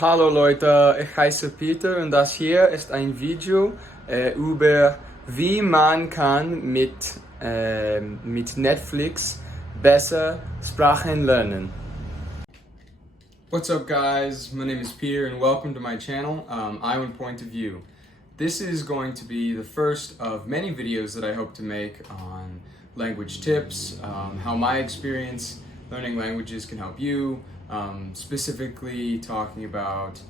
Hallo Leute, ich heiße Peter und das hier ist ein Video über wie man kann mit Netflix besser Sprachen lernen. What's up guys, my name is Peter and welcome to my channel, Iowan Point of View. This is going to be the first of many videos that I hope to make on language tips, how my experience learning languages can help you, specifically talking about,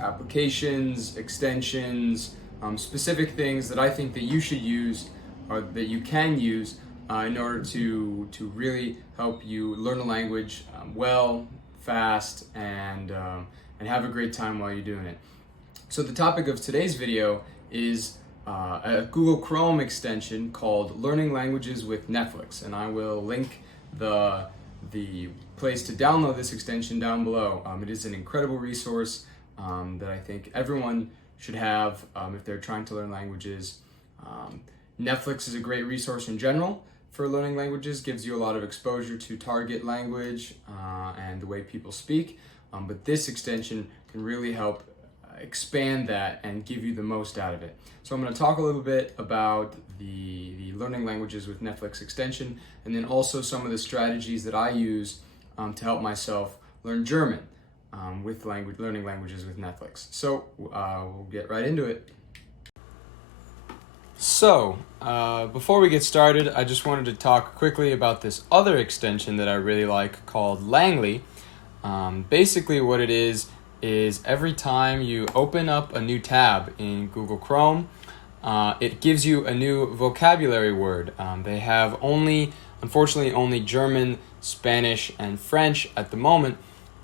applications, extensions, specific things that I think that you should use or that you can use in order to really help you learn a language well, fast, and have a great time while you're doing it. So the topic of today's video is a Google Chrome extension called Learning Languages with Netflix, and I will link the place to download this extension down below. It is an incredible resource that I think everyone should have if they're trying to learn languages. Netflix is a great resource in general for learning languages, gives you a lot of exposure to target language and the way people speak, but this extension can really help expand that and give you the most out of it. So I'm going to talk a little bit about the Learning Languages with Netflix extension, and then also some of the strategies that I use to help myself learn German with learning languages with Netflix. So we'll get right into it. So before we get started, I just wanted to talk quickly about this other extension that I really like called Langley. Basically what it is every time you open up a new tab in Google Chrome, it gives you a new vocabulary word. They have unfortunately only German, Spanish, and French at the moment,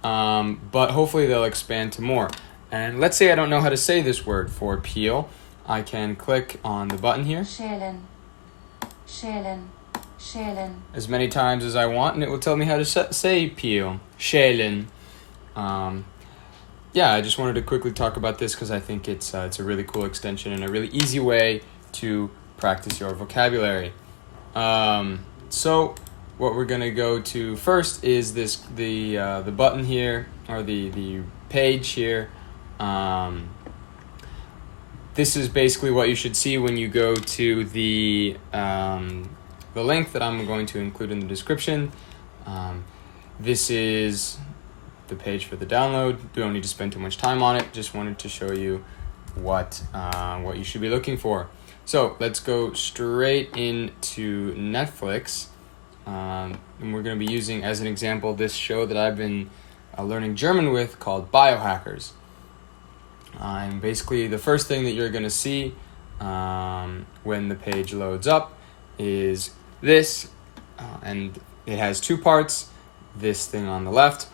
but hopefully they'll expand to more. And let's say I don't know how to say this word for peel. I can click on the button here. Schälen, schälen, schälen. As many times as I want, and it will tell me how to say peel. Schälen. Yeah, I just wanted to quickly talk about this because I think it's a really cool extension and a really easy way to practice your vocabulary. So what we're gonna go to first is the button here, or the page here. This is basically what you should see when you go to the link that I'm going to include in the description. This is the page for the download. Don't need to spend too much time on it. Just wanted to show you what you should be looking for. So let's go straight into Netflix, and we're going to be using as an example this show that I've been learning German with called Biohackers. And basically the first thing that you're going to see when the page loads up is this, and it has two parts, this thing on the left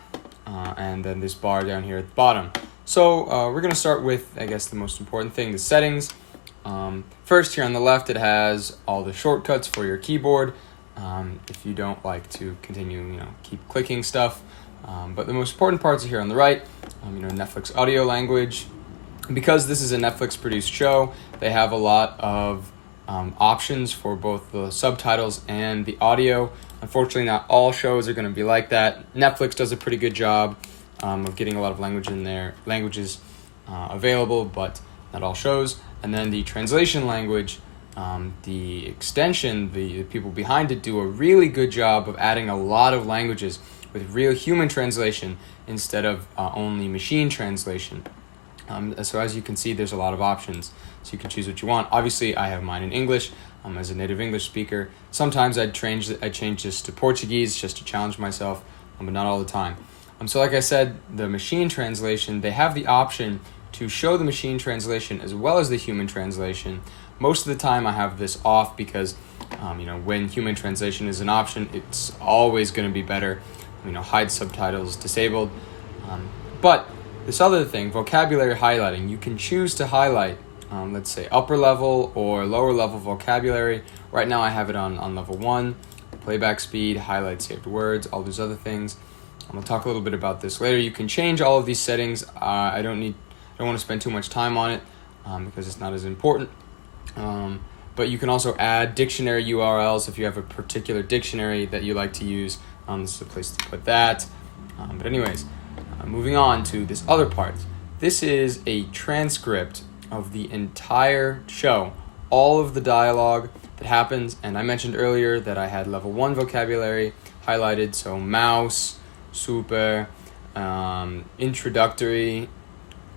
and then this bar down here at the bottom. So we're going to start with, I guess, the most important thing, the settings. First, here on the left, it has all the shortcuts for your keyboard if you don't like to continue, keep clicking stuff. But the most important parts are here on the right, Netflix audio language. Because this is a Netflix-produced show, they have a lot of options for both the subtitles and the audio. Unfortunately, not all shows are going to be like that. Netflix does a pretty good job of getting a lot of languages available, but not all shows. And then the translation language, the extension, the people behind it do a really good job of adding a lot of languages with real human translation instead of only machine translation. So as you can see, there's a lot of options, so you can choose what you want. Obviously, I have mine in English. As a native English speaker, sometimes I'd change this to Portuguese just to challenge myself, but not all the time. So like I said, the machine translation, they have the option to show the machine translation as well as the human translation. Most of the time I have this off because, when human translation is an option, it's always going to be better. Hide subtitles disabled. But this other thing, vocabulary highlighting, you can choose to highlight, let's say, upper level or lower level vocabulary. Right now I have it on level 1, playback speed, highlight saved words, all those other things. We'll talk a little bit about this later. You can change all of these settings. I don't want to spend too much time on it because it's not as important. But you can also add dictionary URLs if you have a particular dictionary that you like to use. This is a place to put that. But anyways, Moving on to this other part. This is a transcript of the entire show, all of the dialogue that happens, and I mentioned earlier that I had level 1 vocabulary highlighted, so mouse, super, introductory,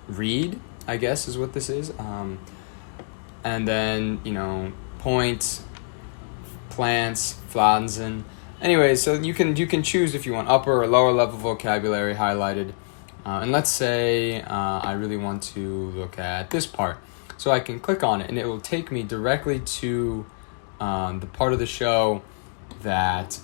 read, I guess is what this is, and then, point, plants, pflanzen. Anyway, so you can choose if you want upper or lower level vocabulary highlighted. And let's say I really want to look at this part. So I can click on it and it will take me directly to the part of the show that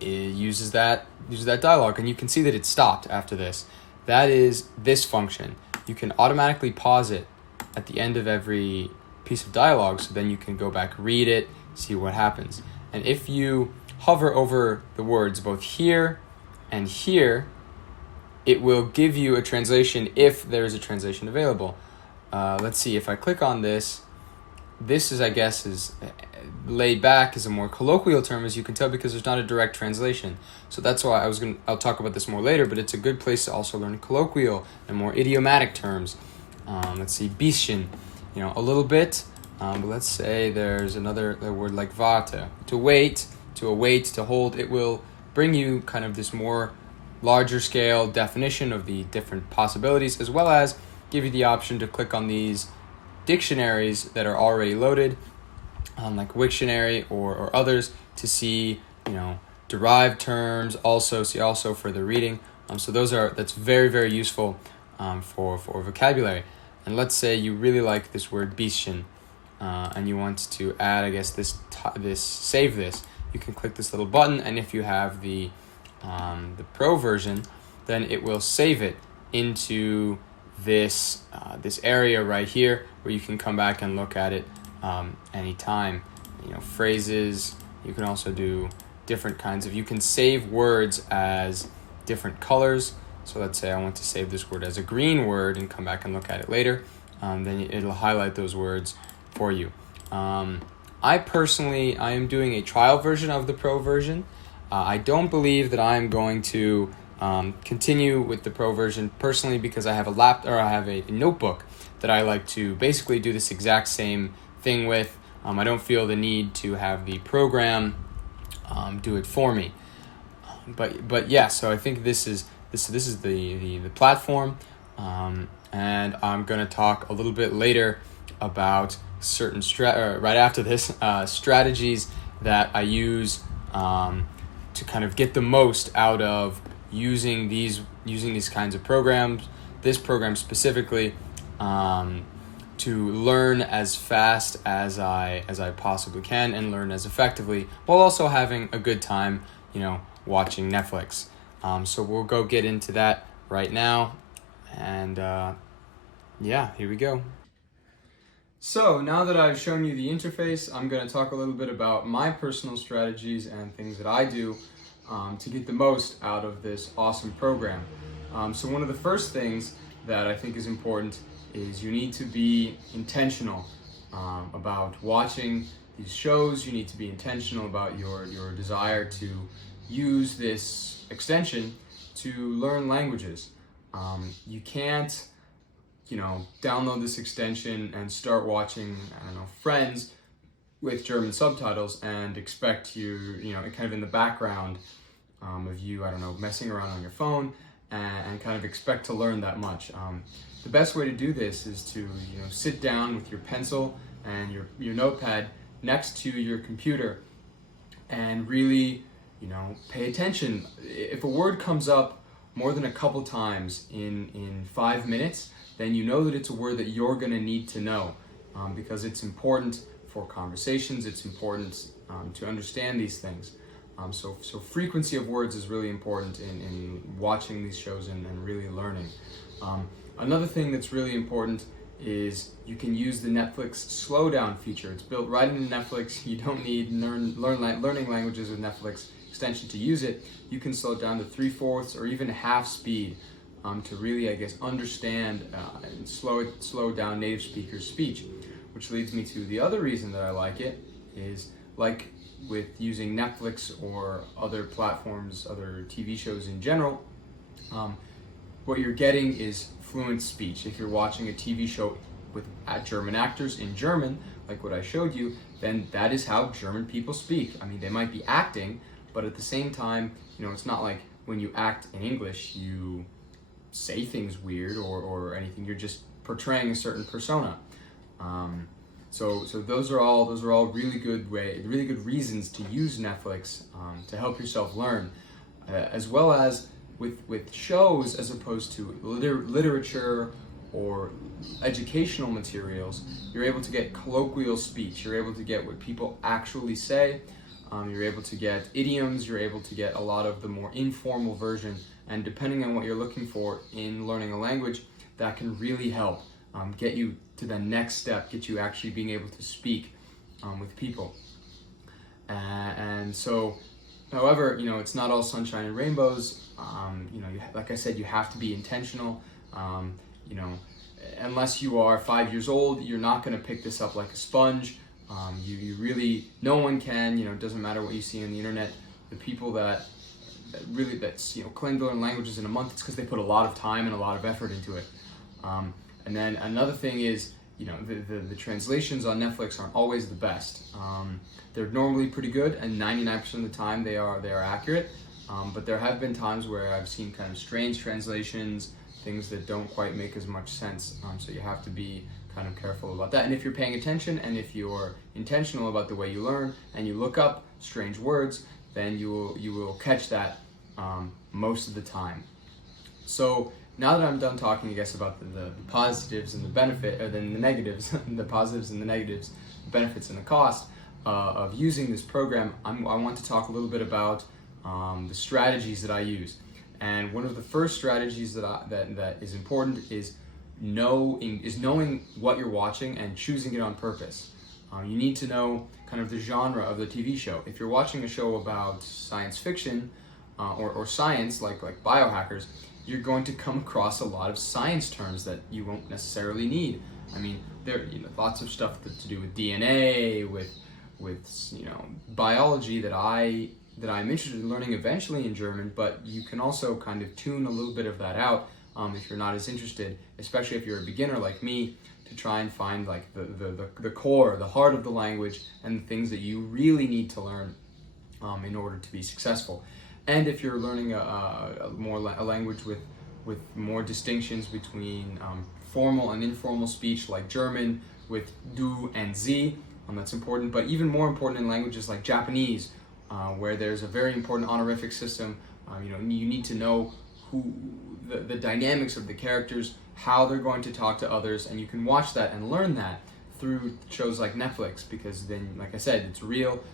uses that dialogue. And you can see that it stopped after this. That is this function. You can automatically pause it at the end of every piece of dialogue, so then you can go back, read it, see what happens. And if you hover over the words both here and here, it will give you a translation if there is a translation available. Let's see, if I click on this is, I guess, is laid back is a more colloquial term, as you can tell, because there's not a direct translation. So that's why I'll talk about this more later, but it's a good place to also learn colloquial and more idiomatic terms. Let's see, bisschen, a little bit. But let's say there's another word like warte, to wait, to await, to hold. It will bring you kind of this more larger scale definition of the different possibilities, as well as give you the option to click on these dictionaries that are already loaded, like Wiktionary or others, to see derived terms. Also for the reading. So that's very, very useful for vocabulary. And let's say you really like this word bisschen, and you want to add, I guess, save this. You can click this little button, and if you have the Pro version, then it will save it into this area right here, where you can come back and look at it anytime. Phrases. You can also do different kinds of. You can save words as different colors. So let's say I want to save this word as a green word and come back and look at it later. Then it'll highlight those words for you. I am doing a trial version of the Pro version. I don't believe that I'm going to continue with the Pro version personally, because I have a notebook that I like to basically do this exact same thing with. I don't feel the need to have the program do it for me. But yeah, so I think this is the platform, and I'm gonna talk a little bit later about certain right after this strategies that I use to kind of get the most out of using these kinds of programs. This program specifically, to learn as fast as I possibly can and learn as effectively, while also having a good time, watching Netflix. So we'll go get into that right now, and here we go. So now that I've shown you the interface, I'm going to talk a little bit about my personal strategies and things that I do to get the most out of this awesome program. So one of the first things that I think is important is you need to be intentional about watching these shows. You need to be intentional about your desire to use this extension to learn languages. You can't download this extension and start watching, Friends with German subtitles and expect kind of in the background of you, messing around on your phone and kind of expect to learn that much. The best way to do this is to, sit down with your pencil and your notepad next to your computer and really, pay attention. If a word comes up more than a couple times in 5 minutes, then you know that it's a word that you're going to need to know, because it's important for conversations. It's important to understand these things. So frequency of words is really important in watching these shows and really learning. Another thing that's really important is you can use the Netflix slowdown feature. It's built right into Netflix. You don't need learning languages with Netflix extension to use it. You can slow it down to 3/4 or even half speed to really, understand and slow down native speakers' speech. Which leads me to the other reason that I like it is, like with using Netflix or other platforms, other TV shows in general, what you're getting is fluent speech. If you're watching a TV show with German actors in German, like what I showed you, then that is how German people speak. I mean, they might be acting, but at the same time, it's not like when you act in English, you say things weird or anything. You're just portraying a certain persona. So those are all really good reasons to use Netflix to help yourself learn, as well as with shows as opposed to literature or educational materials. You're able to get colloquial speech. You're able to get what people actually say. You're able to get idioms. You're able to get a lot of the more informal version. And depending on what you're looking for in learning a language, that can really help get you to the next step, get you actually being able to speak with people. And so, however, it's not all sunshine and rainbows. Like I said, you have to be intentional. Unless you are 5 years old, you're not going to pick this up like a sponge. You really, no one can. It doesn't matter what you see on the internet. The people that claim to learn languages in a month, it's because they put a lot of time and a lot of effort into it. And then another thing is, the translations on Netflix aren't always the best. They're normally pretty good, and 99% of the time they are accurate. But there have been times where I've seen kind of strange translations, things that don't quite make as much sense. So you have to be kind of careful about that. And if you're paying attention, and if you're intentional about the way you learn, and you look up strange words, then you will catch that most of the time. So now that I'm done talking, I guess, about the positives and the negatives, the positives and the negatives, the benefits and the cost of using this program, I want to talk a little bit about the strategies that I use. And one of the first strategies that is important is knowing what you're watching and choosing it on purpose. You need to know kind of the genre of the TV show. If you're watching a show about science fiction or science, like biohackers, you're going to come across a lot of science terms that you won't necessarily need. I mean, there lots of stuff to do with DNA, with biology that I'm interested in learning eventually in German, but you can also kind of tune a little bit of that out if you're not as interested, especially if you're a beginner like me, to try and find like the core, the heart of the language and the things that you really need to learn in order to be successful. And if you're learning a language with more distinctions between formal and informal speech, like German with du and sie, that's important. But even more important in languages like Japanese, where there's a very important honorific system. You need to know the dynamics of the characters, how they're going to talk to others, and you can watch that and learn that through shows like Netflix, because then, like I said, it's real.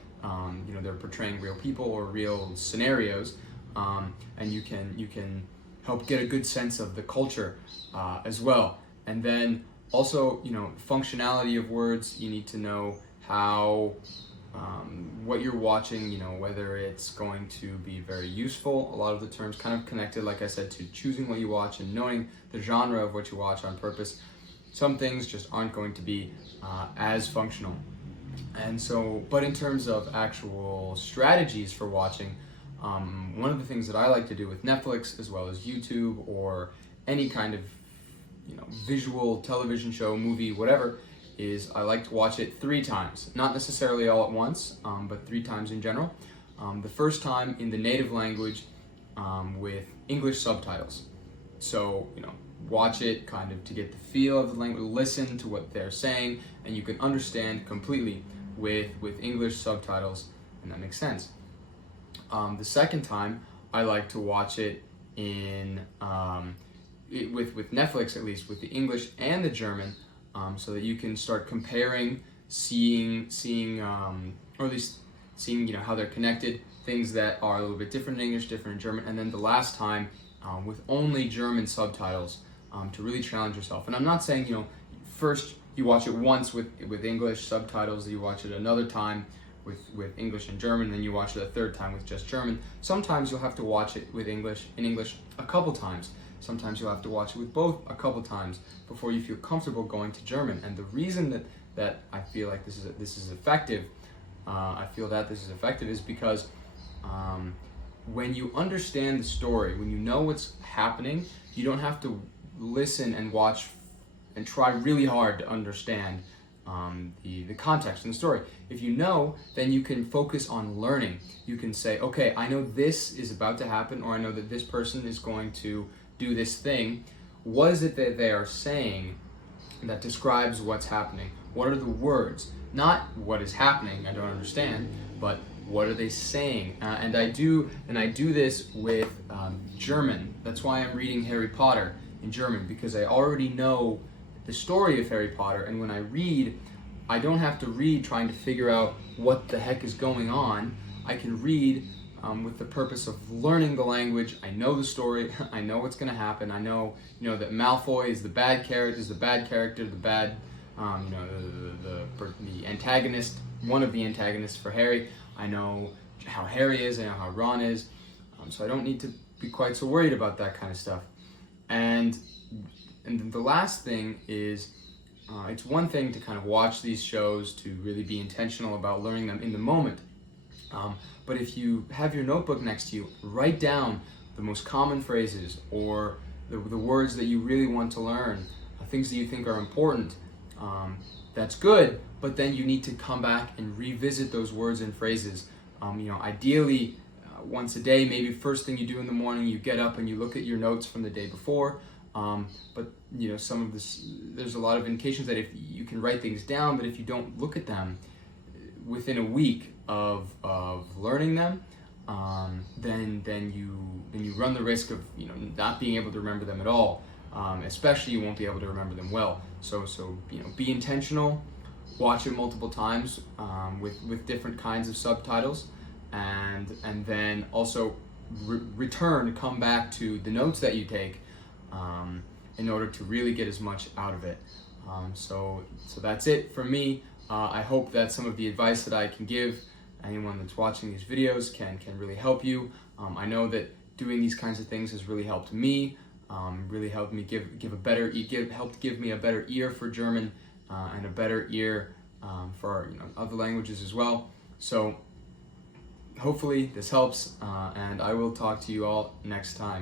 They're portraying real people or real scenarios, and you can help get a good sense of the culture as well. And then also, functionality of words. You need to know how what you're watching, whether it's going to be very useful. A lot of the terms kind of connected, like I said, to choosing what you watch and knowing the genre of what you watch on purpose. Some things just aren't going to be as functional. And so, but in terms of actual strategies for watching, one of the things that I like to do with Netflix, as well as YouTube or any kind of visual television show, movie, whatever, is I like to watch it 3 times. Not necessarily all at once, but 3 times in general. The first time in the native language with English subtitles. So, watch it kind of to get the feel of the language, listen to what they're saying, and you can understand completely with English subtitles, and that makes sense. The second time, I like to watch it in with Netflix, at least with the English and the German, so that you can start comparing, seeing, or at least seeing, how they're connected, things that are a little bit different in English, different in German, and then the last time with only German subtitles to really challenge yourself. And I'm not saying, first you watch it once with English subtitles, you watch it another time with English and German, then you watch it a third time with just German. Sometimes you'll have to watch it with in English a couple times. Sometimes you'll have to watch it with both a couple times before you feel comfortable going to German. And the reason that I feel like this is effective, is because when you understand the story, when you know what's happening, You don't have to listen and watch and try really hard to understand the context and the story. If you know, then you can focus on learning. You can say, okay, I know this is about to happen, or I know that this person is going to do this thing. What is it that they are saying that describes what's happening? What are the words? Not what is happening, I don't understand, but what are they saying? And I do this with German. That's why I'm reading Harry Potter in German, because I already know the story of Harry Potter, and when I read, I don't have to read trying to figure out what the heck is going on. I can read with the purpose of learning the language. I know the story. I know what's going to happen. I know, that Malfoy is the bad character, the bad, the antagonist, one of the antagonists for Harry. I know how Harry is. I know how Ron is. So I don't need to be quite so worried about that kind of stuff. And the last thing is, it's one thing to kind of watch these shows, to really be intentional about learning them in the moment. But if you have your notebook next to you, write down the most common phrases, or the words that you really want to learn, things that you think are important. That's good, but then you need to come back and revisit those words and phrases. Ideally, once a day, maybe first thing you do in the morning, you get up and you look at your notes from the day before. But some of this, there's a lot of indications that if you can write things down, but if you don't look at them within a week of learning them, then you run the risk of not being able to remember them at all. Especially you won't be able to remember them well. So be intentional. Watch it multiple times with different kinds of subtitles, and then also come back to the notes that you take in order to really get as much out of it. So that's it for me. I hope that some of the advice that I can give anyone that's watching these videos can really help you. I know that doing these kinds of things has really helped me. Really helped me helped give me a better ear for German and a better ear for other languages as well. So hopefully this helps, and I will talk to you all next time.